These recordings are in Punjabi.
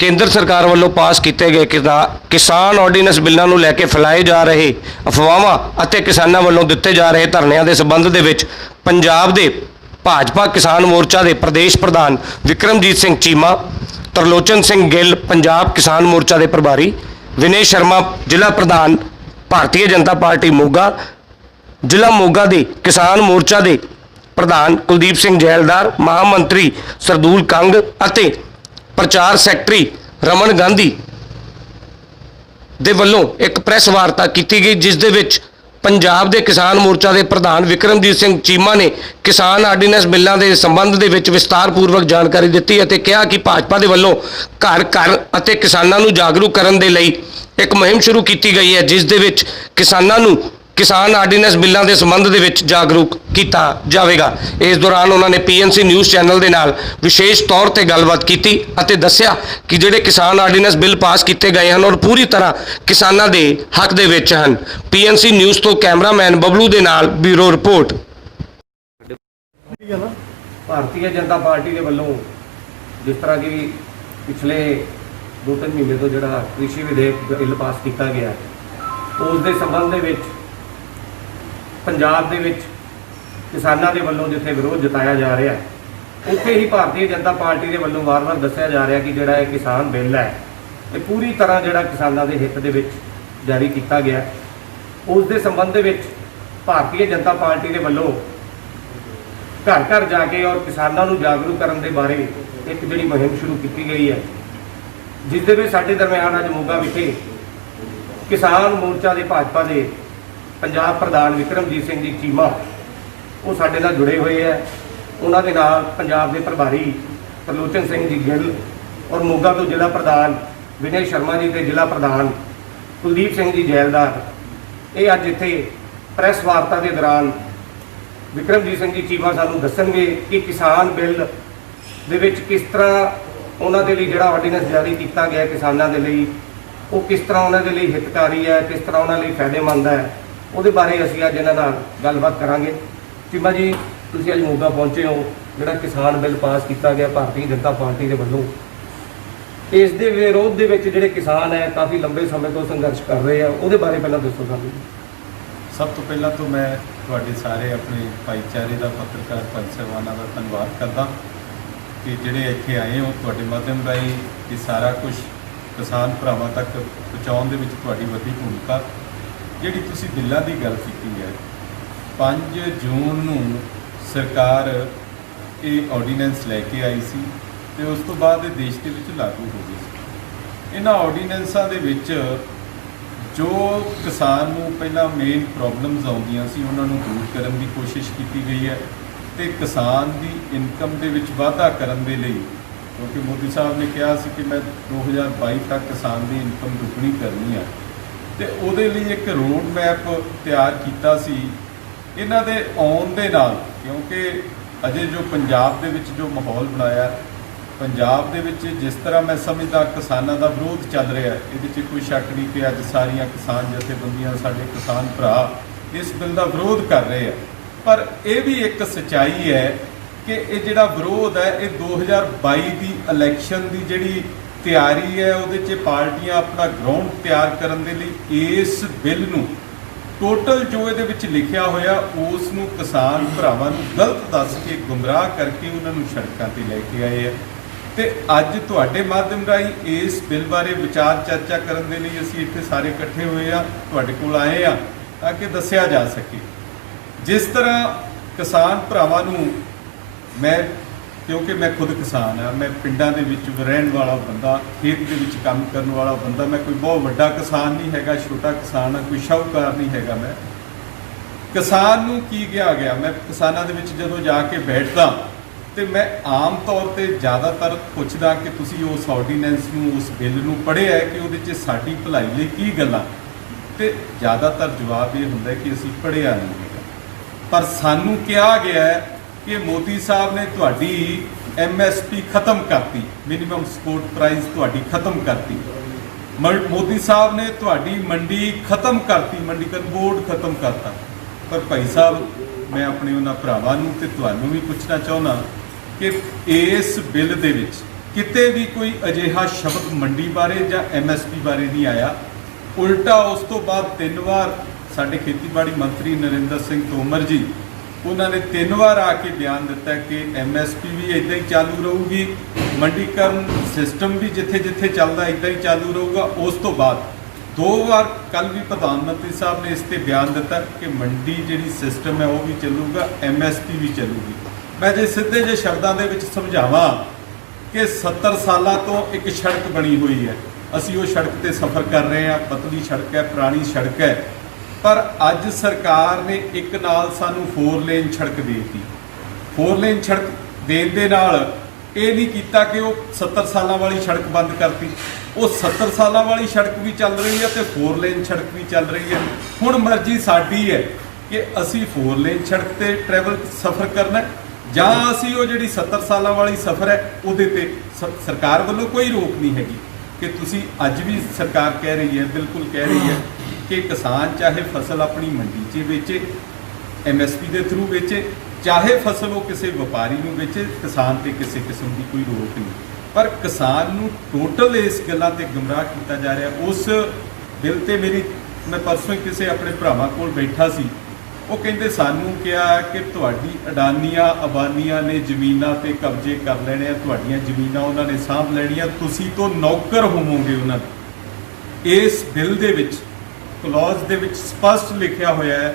केंद्र सरकार वालों पास किए गए किसान ऑर्ਡੀਨੈਂਸ बिलों ਨੂੰ ਲੈ ਕੇ फैलाए जा रहे अफवाहां ਅਤੇ किसानों वालों दिते जा रहे धरनिਆਂ ਦੇ संबंध ਦੇ ਵਿੱਚ पंजाब ਦੇ भाजपा किसान मोर्चा के प्रदेश प्रधान विक्रमजीत सिंह चीमा, तरलोचन सिंह गिल पंजाब किसान मोर्चा के प्रभारी, विनय शर्मा जिला प्रधान भारतीय जनता पार्टी मोगा, जिला मोगा के किसान मोर्चा के प्रधान कुलदीप सिंह जैलदार, महामंत्री सरदूल कंग ਅਤੇ प्रचार सैकटरी रमन गांधी ਦੇ ਵੱਲੋਂ एक ਪ੍ਰੈਸ वार्ता की गई जिस ਦੇ ਵਿੱਚ पंजाब के किसान मोर्चा के प्रधान विक्रमजीत सिंह चीमा ने किसान ऑर्ਡੀਨੈਂਸ बिलों के संबंध ਦੇ ਵਿੱਚ विस्तारपूर्वक जानकारी दी और कहा कि भाजपा के ਵੱਲੋਂ घर घर ਅਤੇ किसानों ਨੂੰ जागरूक करने के लिए एक मुहिम शुरू की गई है जिस ਦੇ ਵਿੱਚ किसानों ਨੂੰ किसान ऑर्ਡੀਨੈਂਸ बिलों के संबंध ਦੇ ਵਿੱਚ जागरूक किया जाएगा। इस दौरान उन्होंने PNC न्यूज़ चैनल के नाल विशेष तौर पर गलबात की और दस्या कि जोड़े किसान ऑर्ਡੀਨੈਂਸ बिल पास किए गए हैं और पूरी तरह किसानों के हक दे विच हैं। PNC न्यूज़ तो कैमरामैन बबलू के नाल bureau report. Bharatiya Janata party के वलों जिस तरह की पिछले 2-3 महीने तो जो कृषि विधेयक बिल पास किया गया उसके संबंध में पंजाब दे विच किसानों के वलों जिथे विरोध जताया जा रहा है उत्थे ही भारतीय जनता पार्टी के वलों वार वार दस्या जा रहा कि जोड़ा किसान बिल है ये पूरी तरह जोड़ा किसानों के हित दे विच जारी किया गया उसके संबंध में भारतीय जनता पार्टी के वलों घर घर जाके और किसानों को जागरूक करने के बारे एक जी मुहिम शुरू की गई है जिस दे विच साडे दरम्यान अज मोगा विखे किसान मोर्चा के भाजपा के पंजाब प्रधान विक्रमजीत सिंह जी चीमा वो साडे नाल जुड़े हुए हैं। उन्होंने नाल पंजाब के प्रभारी तरलोचन सिंह जी गिल और मोगा तो जिला प्रधान विनय शर्मा जी के जिला प्रधान कुलदीप सिंह जी जैलदार ये अज इत्थे प्रैस वार्ता के दौरान विक्रमजीत सिंह जी चीमा सानू दसणगे कि किसान बिल दे विच किस तरह उन्होंने लिए जिहड़ा ऑर्ਡੀਨੈਂਸ जारी किया गया किसानों के लिए वो किस तरह उन्होंने लिए हितकारी है, किस तरह उन्होंने फायदेमंद है, वो बारे असीं अज इन्हां नाल गलबात करांगे। चीमा जी तुसीं अज मोगा पहुंचे हो जिहड़ा किसान बिल पास किया गया भारतीय जनता पार्टी के वलों इस दे विरोध दे विच जिहड़े किसान है काफ़ी लंबे समय तो संघर्ष कर रहे हैं वो बारे पहलां दसो सानूं। सब तो पहला तो मैं तुहाडे सारे अपने भाईचारे का पत्रकार भाई साहबानां का धन्नवाद करदा कि जिहड़े इत्थे आए हो तुहाडे माध्यम राहीं ये सारा कुछ किसान भरावां तक पहुँचाउण दे विच तुहाडी वड्डी भूमिका जिहड़ी तुसीं बिल्लां दी गल कीती है 5 जून नूं सरकार ये ऑर्ਡੀਨੈਂਸ लैके आई सी ते उस तो बाद देश के विच लागू हो गई सी। इन्हां ऑर्ਡੀਨੈਂਸਾਂ दे विच जो किसान नूं पहलां मेन प्रॉब्लम्स आउंदियां सी उन्हां नूं दूर करन दी कोशिश की गई है ते किसान दी इनकम दे विच वाधा करन दे लई क्योंकि मोदी साहब ने कहा सी कि मैं 2022 तक किसान की इनकम दुगनी करनी है तो वो एक रोड मैप तैयार किया सी इन्हां दे आउण दे नाल क्योंकि अजे जो पंजाब दे विच जो माहौल बनाया पंजाब दे विच जिस तरह मैं समझदा किसानों का विरोध चल रहा है ये कोई शक नहीं कि अज सारिया किसान जथेबंदियां साडे किसान भरा इस बिल का विरोध कर रहे हैं पर यह भी एक सच्चाई है कि ये जिहड़ा विरोध है ये 2022 की इलैक्शन की जिहड़ी तैयारी है वो पार्टियां अपना ग्राउंड तैयार करने के लिए इस बिल नूं टोटल जो ये लिखा होया उस नूं किसान भरावां नूं गलत दस के गुमराह करके उन्होंने सड़कों पर लैके आए हैं तो अज तुहाडे माध्यम राहीं इस बिल बारे विचार चर्चा करने के लिए असीं इत्थे सारे इकट्ठे हुए हैं तुहाडे कोल आए हैं ताकि दस्सिया जा सके जिस तरह किसान भरावां नूं मैं क्योंकि मैं खुद किसान हाँ मैं पिंडां दे विच रहण वाला बंदा खेत दे विच काम करने वाला बंदा मैं कोई बहुत वड्डा किसान नहीं हैगा छोटा किसान हाँ कोई शाहूकार नहीं हैगा मैं किसान नूं की गया मैं किसानां दे विच जदों जाके बैठदा तो मैं आम तौर पर ज़्यादातर पुछदा कि तुसीं उस ऑर्ਡੀਨੈਂਸ नूं उस बिल नूं पढ़िआ है कि उहदे च साडी भलाई लई की गल्लां ते ज़्यादातर जवाब ये हुंदा कि असीं पढ़िआ नहीं हैगा पर सानूं कहा गया है कि मोदी साहब ने तुहाडी MSP खत्म करती मिनिमम सपोर्ट प्राइस तुहाडी खत्म करती मोदी साहब ने तुहाडी मंडी खत्म करती मंडीकरण बोर्ड खत्म करता पर भाई साहब मैं अपने उन्हां भरावां नूं ते तुहानूं भी पुछना चाहुंदा कि इस बिल दे विच ਕਿਤੇ ਵੀ ਕੋਈ ਅਜਿਹਾ ਸ਼ਬਦ ਮੰਡੀ ਬਾਰੇ ਜਾਂ MSP ਬਾਰੇ ਨਹੀਂ ਆਇਆ। ਉਲਟਾ ਉਸ ਤੋਂ ਬਾਅਦ 3 ਵਾਰ ਸਾਡੇ ਖੇਤੀਬਾੜੀ ਮੰਤਰੀ ਨਰਿੰਦਰ ਸਿੰਘ ਤੋਮਰ ਜੀ ਉਹਨਾਂ ਨੇ 3 ਵਾਰ ਆ ਕੇ ਬਿਆਨ ਦਿੱਤਾ ਕਿ MSP ਵੀ ਇਦਾਂ ਹੀ ਚਾਲੂ ਰਹੂਗੀ, ਮੰਡੀਕਰਨ ਸਿਸਟਮ ਵੀ ਜਿੱਥੇ ਜਿੱਥੇ ਚੱਲਦਾ ਇਦਾਂ ਹੀ ਚਾਲੂ ਰਹੂਗਾ। ਉਸ ਤੋਂ ਬਾਅਦ 2 ਵਾਰ ਕੱਲ ਵੀ ਪ੍ਰਧਾਨ ਮੰਤਰੀ ਸਾਹਿਬ ਨੇ ਇਸ ਤੇ ਬਿਆਨ ਦਿੱਤਾ ਕਿ ਮੰਡੀ ਜਿਹੜੀ ਸਿਸਟਮ ਹੈ ਉਹ ਵੀ ਚੱਲੂਗਾ, MSP ਵੀ ਚੱਲੂਗੀ। ਮੈਂ ਜੇ ਸਿੱਧੇ ਜਿਹੇ ਸ਼ਬਦਾਂ ਦੇ ਵਿੱਚ ਸਮਝਾਵਾਂ ਕਿ 70 ਸਾਲਾਂ ਤੋਂ ਇੱਕ ਸੜਕ ਬਣੀ ਹੋਈ ਹੈ, ਅਸੀਂ ਉਹ ਸੜਕ ਤੇ ਸਫ਼ਰ ਕਰ ਰਹੇ ਹਾਂ, ਪਤਲੀ ਸੜਕ ਹੈ, ਪੁਰਾਣੀ ਸੜਕ ਹੈ, ਪਰ ਅੱਜ ਸਰਕਾਰ ਨੇ ਇੱਕ ਨਾਲ ਸਾਨੂੰ 4 ਲੇਨ ਸੜਕ ਦੇ ਦਿੱਤੀ। 4 ਲੇਨ ਸੜਕ ਦੇਣ ਦੇ ਨਾਲ ਇਹ ਨਹੀਂ ਕੀਤਾ ਕਿ ਉਹ 70 ਸਾਲਾਂ ਵਾਲੀ ਸੜਕ ਬੰਦ ਕਰਤੀ, ਉਹ 70 ਸਾਲਾਂ ਵਾਲੀ ਸੜਕ ਵੀ ਚੱਲ ਰਹੀ ਹੈ ਤੇ 4 ਲੇਨ ਸੜਕ ਵੀ ਚੱਲ ਰਹੀ ਹੈ। ਹੁਣ ਮਰਜ਼ੀ ਸਾਡੀ ਹੈ ਕਿ ਅਸੀਂ 4 ਲੇਨ ਸੜਕ ਤੇ ਟਰੈਵਲ ਸਫ਼ਰ ਕਰਨਾ ਜਾਂ ਅਸੀਂ ਉਹ ਜਿਹੜੀ 70 ਸਾਲਾਂ ਵਾਲੀ ਸਫ਼ਰ ਹੈ ਉਹਦੇ ਤੇ। ਸਰਕਾਰ ਵੱਲੋਂ ਕੋਈ ਰੋਕ ਨਹੀਂ ਹੈਗੀ ਕਿ ਤੁਸੀਂ ਅੱਜ ਵੀ ਸਰਕਾਰ ਕਹਿ ਰਹੀ ਹੈ, ਬਿਲਕੁਲ ਕਹਿ ਰਹੀ ਹੈ ਕਿ ਕਿਸਾਨ ਚਾਹੇ ਫਸਲ ਆਪਣੀ ਮੰਡੀ 'ਚ ਵੇਚੇ, MSP ਦੇ ਥਰੂ ਵੇਚੇ, ਚਾਹੇ ਫਸਲ ਉਹ ਕਿਸੇ ਵਪਾਰੀ ਨੂੰ ਵੇਚੇ, ਕਿਸਾਨ ਤੇ ਕਿਸੇ ਕਿਸਮ ਦੀ ਕੋਈ ਰੋਕ ਨਹੀਂ। ਪਰ ਕਿਸਾਨ ਨੂੰ ਟੋਟਲ ਇਸ ਗੱਲਾਂ ਤੇ ਗੁੰਮਰਾਹ ਕੀਤਾ ਜਾ ਰਿਹਾ। ਉਸ ਬਿੱਲ ਤੇ ਮੈਂ ਪਰਸੋਂ ਹੀ ਕਿਸੇ ਆਪਣੇ ਭਰਾਵਾਂ ਕੋਲ ਬੈਠਾ ਸੀ, ਉਹ ਕਹਿੰਦੇ ਸਾਨੂੰ ਕਿਹਾ ਕਿ ਤੁਹਾਡੀ ਅਡਾਨੀਆਂ ਅਬਾਨੀਆਂ ਨੇ ਜ਼ਮੀਨਾਂ ਤੇ ਕਬਜ਼ੇ ਕਰ ਲੈਣੇ ਆ, ਤੁਹਾਡੀਆਂ ਜ਼ਮੀਨਾਂ ਉਹਨਾਂ ਨੇ ਸਾਂਭ ਲੈਣੀਆਂ, ਤੁਸੀਂ ਤੋਂ ਨੌਕਰ ਹੋਵੋਗੇ ਉਹਨਾਂ ਦੇ। ਇਸ ਬਿੱਲ ਦੇ ਵਿੱਚ ਕਲੌਜ਼ ਦੇ ਵਿੱਚ ਸਪਸ਼ਟ ਲਿਖਿਆ ਹੋਇਆ ਹੈ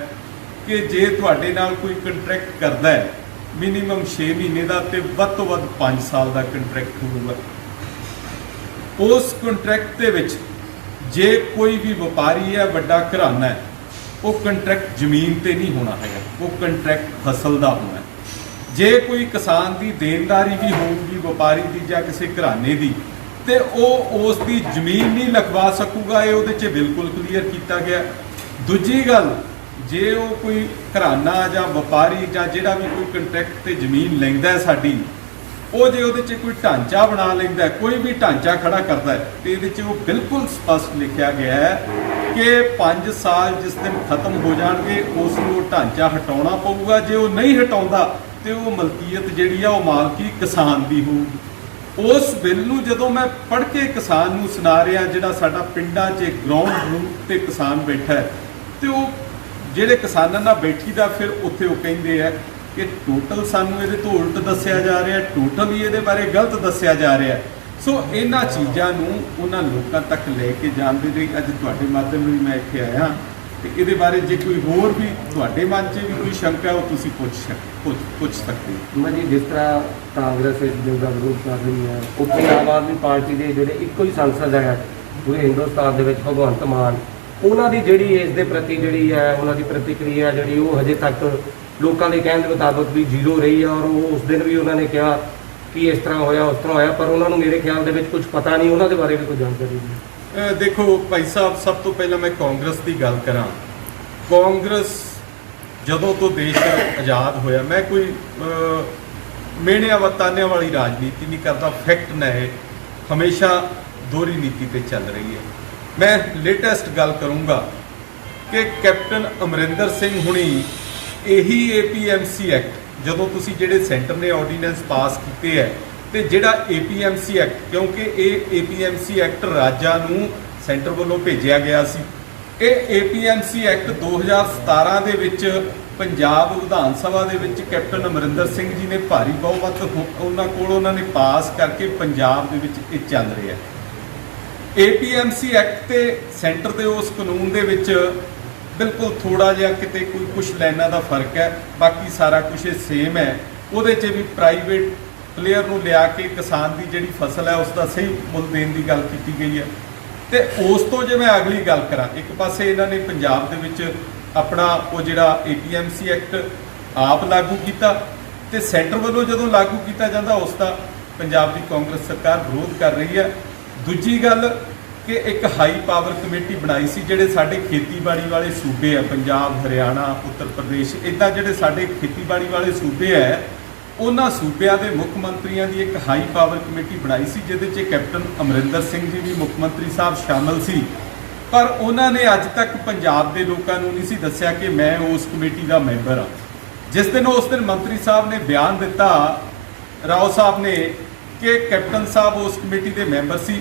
ਕਿ ਜੇ ਤੁਹਾਡੇ ਨਾਲ ਕੋਈ ਕੰਟਰੈਕਟ ਕਰਦਾ ਹੈ ਮਿਨੀਮਮ 6 ਮਹੀਨੇ ਦਾ ਤੇ ਵੱਧ ਤੋਂ ਵੱਧ 5 ਸਾਲ ਦਾ ਕੰਟਰੈਕਟ ਹੋਊਗਾ। ਉਸ ਕੰਟਰੈਕਟ ਦੇ ਵਿੱਚ ਜੇ ਕੋਈ ਵੀ ਵਪਾਰੀ ਹੈ, ਵੱਡਾ ਘਰਾਨਾ ਹੈ, ਉਹ ਕੰਟਰੈਕਟ ਜ਼ਮੀਨ ਤੇ ਨਹੀਂ ਹੋਣਾ ਹੈਗਾ, ਉਹ ਕੰਟਰੈਕਟ ਫਸਲ ਦਾ ਹੋਣਾ। ਜੇ ਕੋਈ ਕਿਸਾਨ ਦੀ ਦੇਣਦਾਰੀ ਵੀ ਹੋਊਗੀ ਵਪਾਰੀ ਦੀ ਜਾਂ ਕਿਸੇ ਘਰਾਨੇ ਦੀ, ਤੇ ਉਹ ਉਸ ਦੀ ਜ਼ਮੀਨ ਨਹੀਂ ਲਿਖਵਾ ਸਕੂਗਾ। ਇਹ ਉਹਦੇ 'ਚ ਬਿਲਕੁਲ ਕਲੀਅਰ ਕੀਤਾ ਗਿਆ। ਦੂਜੀ ਗੱਲ, ਜੇ ਉਹ ਕੋਈ ਘਰਾਨਾ ਜਾਂ ਵਪਾਰੀ ਜਾਂ ਜਿਹੜਾ ਵੀ ਕੋਈ ਕੰਟਰੈਕਟ ਤੇ ਜ਼ਮੀਨ ਲੈਂਦਾ ਸਾਡੀ, ਉਹ ਜੇ ਉਹਦੇ 'ਚ ਕੋਈ ਢਾਂਚਾ ਬਣਾ ਲੈਂਦਾ, ਕੋਈ ਵੀ ਢਾਂਚਾ ਖੜਾ ਕਰਦਾ ਹੈ, ਤੇ ਇਹਦੇ 'ਚ ਉਹ ਬਿਲਕੁਲ ਸਪਸ਼ਟ ਲਿਖਿਆ ਗਿਆ ਹੈ ਕਿ 5 ਸਾਲ ਜਿਸ ਦਿਨ ਖਤਮ ਹੋ ਜਾਣਗੇ ਉਸ ਨੂੰ ਉਹ ਢਾਂਚਾ ਹਟਾਉਣਾ ਪਊਗਾ। ਜੇ ਉਹ ਨਹੀਂ ਹਟਾਉਂਦਾ ਤੇ ਉਹ ਮਲਕੀਅਤ ਜਿਹੜੀ ਆ ਉਹ ਮਾਲਕੀ ਕਿਸਾਨ ਦੀ ਹੋਊਗੀ। ਉਸ ਬਿੱਲ ਨੂੰ ਜਦੋਂ ਮੈਂ ਪੜ੍ਹ ਕੇ ਕਿਸਾਨ ਨੂੰ ਸੁਣਾ ਰਿਹਾ, ਜਿਹੜਾ ਸਾਡਾ ਪਿੰਡਾਂ 'ਚ ਗਰਾਊਂਡ ਰੂਟ ਤੇ ਕਿਸਾਨ ਬੈਠਾ ਹੈ, ਤੇ ਉਹ ਜਿਹੜੇ ਕਿਸਾਨਾਂ ਨਾਲ ਬੈਠੀ ਦਾ ਫਿਰ ਉੱਥੇ ਉਹ ਕਹਿੰਦੇ ਆ ਕਿ ਟੋਟਲ ਸਾਨੂੰ ਇਹਦੇ ਤੋਂ ਉਲਟ ਦੱਸਿਆ ਜਾ ਰਿਹਾ, ਟੋਟਲ ਹੀ ਇਹਦੇ ਬਾਰੇ ਗਲਤ ਦੱਸਿਆ ਜਾ ਰਿਹਾ। ਸੋ ਇਹਨਾਂ ਚੀਜ਼ਾਂ ਨੂੰ ਉਹਨਾਂ ਲੋਕਾਂ ਤੱਕ ਲੈ ਕੇ ਜਾਣ ਦੇ ਲਈ ਅੱਜ ਤੁਹਾਡੇ ਮਾਧਿਅਮ ਨਾਲ ਮੈਂ ਇੱਥੇ ਆਇਆ। ਤੇ ਇਹਦੇ ਬਾਰੇ ਜੇ ਕੋਈ ਹੋਰ ਵੀ ਤੁਹਾਡੇ ਮਨ 'ਚ ਵੀ ਕੋਈ ਸ਼ੰਕਾ ਉਹ ਤੁਸੀਂ ਪੁੱਛ ਸਕਦੇ ਹੋ। ਮੈਂ ਜੀ ਜਿਸ ਤਰ੍ਹਾਂ ਕਾਂਗਰਸ ਇਸ ਬਿੱਲ ਦਾ ਵਿਰੋਧ ਕਰ ਰਹੀ ਹੈ, ਉੱਥੇ ਆਮ ਆਦਮੀ ਪਾਰਟੀ ਦੇ ਜਿਹੜੇ ਇੱਕੋ ਹੀ ਸੰਸਦ ਹੈ ਪੂਰੇ ਹਿੰਦੁਸਤਾਨ ਦੇ ਵਿੱਚ ਭਗਵੰਤ ਮਾਨ, ਉਹਨਾਂ ਦੀ ਜਿਹੜੀ ਇਸ ਦੇ ਪ੍ਰਤੀ ਜਿਹੜੀ ਹੈ ਉਹਨਾਂ ਦੀ ਪ੍ਰਤੀਕਿਰਿਆ ਜਿਹੜੀ ਉਹ ਹਜੇ ਤੱਕ ਲੋਕਾਂ ਦੇ ਕਹਿਣ ਦੇ ਮੁਤਾਬਕ ਵੀ 0 ਰਹੀ ਹੈ। ਔਰ ਉਹ ਉਸ ਦਿਨ ਵੀ ਉਹਨਾਂ ਨੇ ਕਿਹਾ ਕਿ ਇਸ ਤਰ੍ਹਾਂ ਹੋਇਆ ਉਸ ਤਰ੍ਹਾਂ ਹੋਇਆ, ਪਰ ਉਹਨਾਂ ਨੂੰ ਮੇਰੇ ਖਿਆਲ ਦੇ ਵਿੱਚ ਕੁਝ ਪਤਾ ਨਹੀਂ, ਉਹਨਾਂ ਦੇ ਬਾਰੇ ਵੀ ਕੋਈ ਜਾਣਕਾਰੀ ਨਹੀਂ। ਦੇਖੋ ਭਾਈ ਸਾਹਿਬ, ਸਭ ਤੋਂ ਪਹਿਲਾਂ ਮੈਂ ਕਾਂਗਰਸ ਦੀ ਗੱਲ ਕਰਾਂ। ਕਾਂਗਰਸ ਜਦੋਂ ਤੋਂ ਦੇਸ਼ ਆਜ਼ਾਦ ਹੋਇਆ, ਮੈਂ ਕੋਈ ਮਿਹਣਿਆਂ ਵਤਾਨਿਆਂ ਵਾਲੀ ਰਾਜਨੀਤੀ ਨਹੀਂ ਕਰਦਾ, ਫੈਕਟ ਨਾ ਹੈ, ਹਮੇਸ਼ਾ ਦੋਹਰੀ ਨੀਤੀ ਤੇ ਚੱਲ ਰਹੀ ਹੈ। ਮੈਂ ਲੇਟੈਸਟ ਗੱਲ ਕਰੂੰਗਾ ਕਿ ਕੈਪਟਨ ਅਮਰਿੰਦਰ ਸਿੰਘ ਹੁਣੀ ਇਹੀ APMC ਐਕਟ, ਜਦੋਂ ਤੁਸੀਂ ਜਿਹੜੇ ਸੈਂਟਰ ਨੇ ਆਰਡੀਨੈਂਸ ਪਾਸ ਕੀਤੇ ਹੈ, ਤੇ ਜਿਹੜਾ APMC ਐਕਟ, ਕਿਉਂਕਿ ਇਹ APMC ਐਕਟ ਰਾਜਾਂ ਨੂੰ ਸੈਂਟਰ ਵੱਲੋਂ ਭੇਜਿਆ ਗਿਆ ਸੀ, ਇਹ APMC ਐਕਟ 2017 ਦੇ ਵਿੱਚ ਪੰਜਾਬ ਵਿਧਾਨ ਸਭਾ ਦੇ ਵਿੱਚ ਕੈਪਟਨ ਅਮਰਿੰਦਰ ਸਿੰਘ ਜੀ ਨੇ ਭਾਰੀ ਬਹੁਮਤ ਉਹਨਾਂ ਨੇ ਪਾਸ ਕਰਕੇ ਪੰਜਾਬ ਦੇ ਵਿੱਚ ਇਹ ਚੱਲ ਰਿਹਾ। APMC ਐਕਟ ਤੇ ਸੈਂਟਰ ਦੇ ਉਸ ਕਾਨੂੰਨ ਦੇ ਵਿੱਚ ਬਿਲਕੁਲ ਥੋੜਾ ਜਿਹਾ ਕਿਤੇ ਕੋਈ ਕੁਝ ਲਾਈਨਾਂ ਦਾ ਫਰਕ ਹੈ, ਬਾਕੀ ਸਾਰਾ ਕੁਝ ਸੇਮ ਹੈ। ਉਹਦੇ 'ਚ ਵੀ ਪ੍ਰਾਈਵੇਟ ਪਲੇਅਰ ਨੂੰ ਲਿਆ ਕੇ ਕਿਸਾਨ ਦੀ ਜਿਹੜੀ ਫਸਲ ਹੈ ਉਸ ਦਾ ਸਹੀ ਮੁੱਲ ਦੇਣ ਦੀ ਗੱਲ ਕੀਤੀ ਗਈ ਹੈ। ਤੇ ਉਸ ਤੋਂ ਜੇ ਮੈਂ ਅਗਲੀ ਗੱਲ ਕਰਾਂ, ਇੱਕ ਪਾਸੇ ਇਹਨਾਂ ਨੇ ਪੰਜਾਬ ਦੇ ਵਿੱਚ ਆਪਣਾ ਉਹ ਜਿਹੜਾ APMC ਐਕਟ ਆਪ ਲਾਗੂ ਕੀਤਾ, ਤੇ ਸੈਂਟਰ ਵੱਲੋਂ ਜਦੋਂ ਲਾਗੂ ਕੀਤਾ ਜਾਂਦਾ ਉਸ ਦਾ ਪੰਜਾਬ ਦੀ ਕਾਂਗਰਸ ਸਰਕਾਰ ਵਿਰੋਧ ਕਰ ਰਹੀ ਹੈ। ਦੂਜੀ ਗੱਲ ਕਿ ਇੱਕ ਹਾਈ ਪਾਵਰ ਕਮੇਟੀ ਬਣਾਈ ਸੀ, ਜਿਹੜੇ ਸਾਡੇ ਖੇਤੀਬਾੜੀ ਵਾਲੇ ਸੂਬੇ ਆ, ਪੰਜਾਬ, ਹਰਿਆਣਾ, ਉੱਤਰ ਪ੍ਰਦੇਸ਼, ਇੱਦਾਂ ਜਿਹੜੇ ਸਾਡੇ ਖੇਤੀਬਾੜੀ ਵਾਲੇ ਸੂਬੇ ਹੈ, ਉਹਨਾਂ ਸੂਬਿਆਂ ਦੇ ਮੁੱਖ ਮੰਤਰੀਆਂ ਦੀ ਇੱਕ ਹਾਈ ਪਾਵਰ ਕਮੇਟੀ ਬਣਾਈ ਸੀ, ਜਿਹਦੇ 'ਚ ਕੈਪਟਨ ਅਮਰਿੰਦਰ ਸਿੰਘ ਜੀ ਵੀ ਮੁੱਖ ਮੰਤਰੀ ਸਾਹਿਬ ਸ਼ਾਮਲ ਸੀ। ਪਰ ਉਹਨਾਂ ਨੇ ਅੱਜ ਤੱਕ ਪੰਜਾਬ ਦੇ ਲੋਕਾਂ ਨੂੰ ਨਹੀਂ ਸੀ ਦੱਸਿਆ ਕਿ ਮੈਂ ਉਸ ਕਮੇਟੀ ਦਾ ਮੈਂਬਰ ਹਾਂ। ਉਸ ਦਿਨ ਮੰਤਰੀ ਸਾਹਿਬ ਨੇ ਬਿਆਨ ਦਿੱਤਾ, ਰਾਓ ਸਾਹਿਬ ਨੇ, कि कैप्टन साहब उस कमेटी के मैंबर सी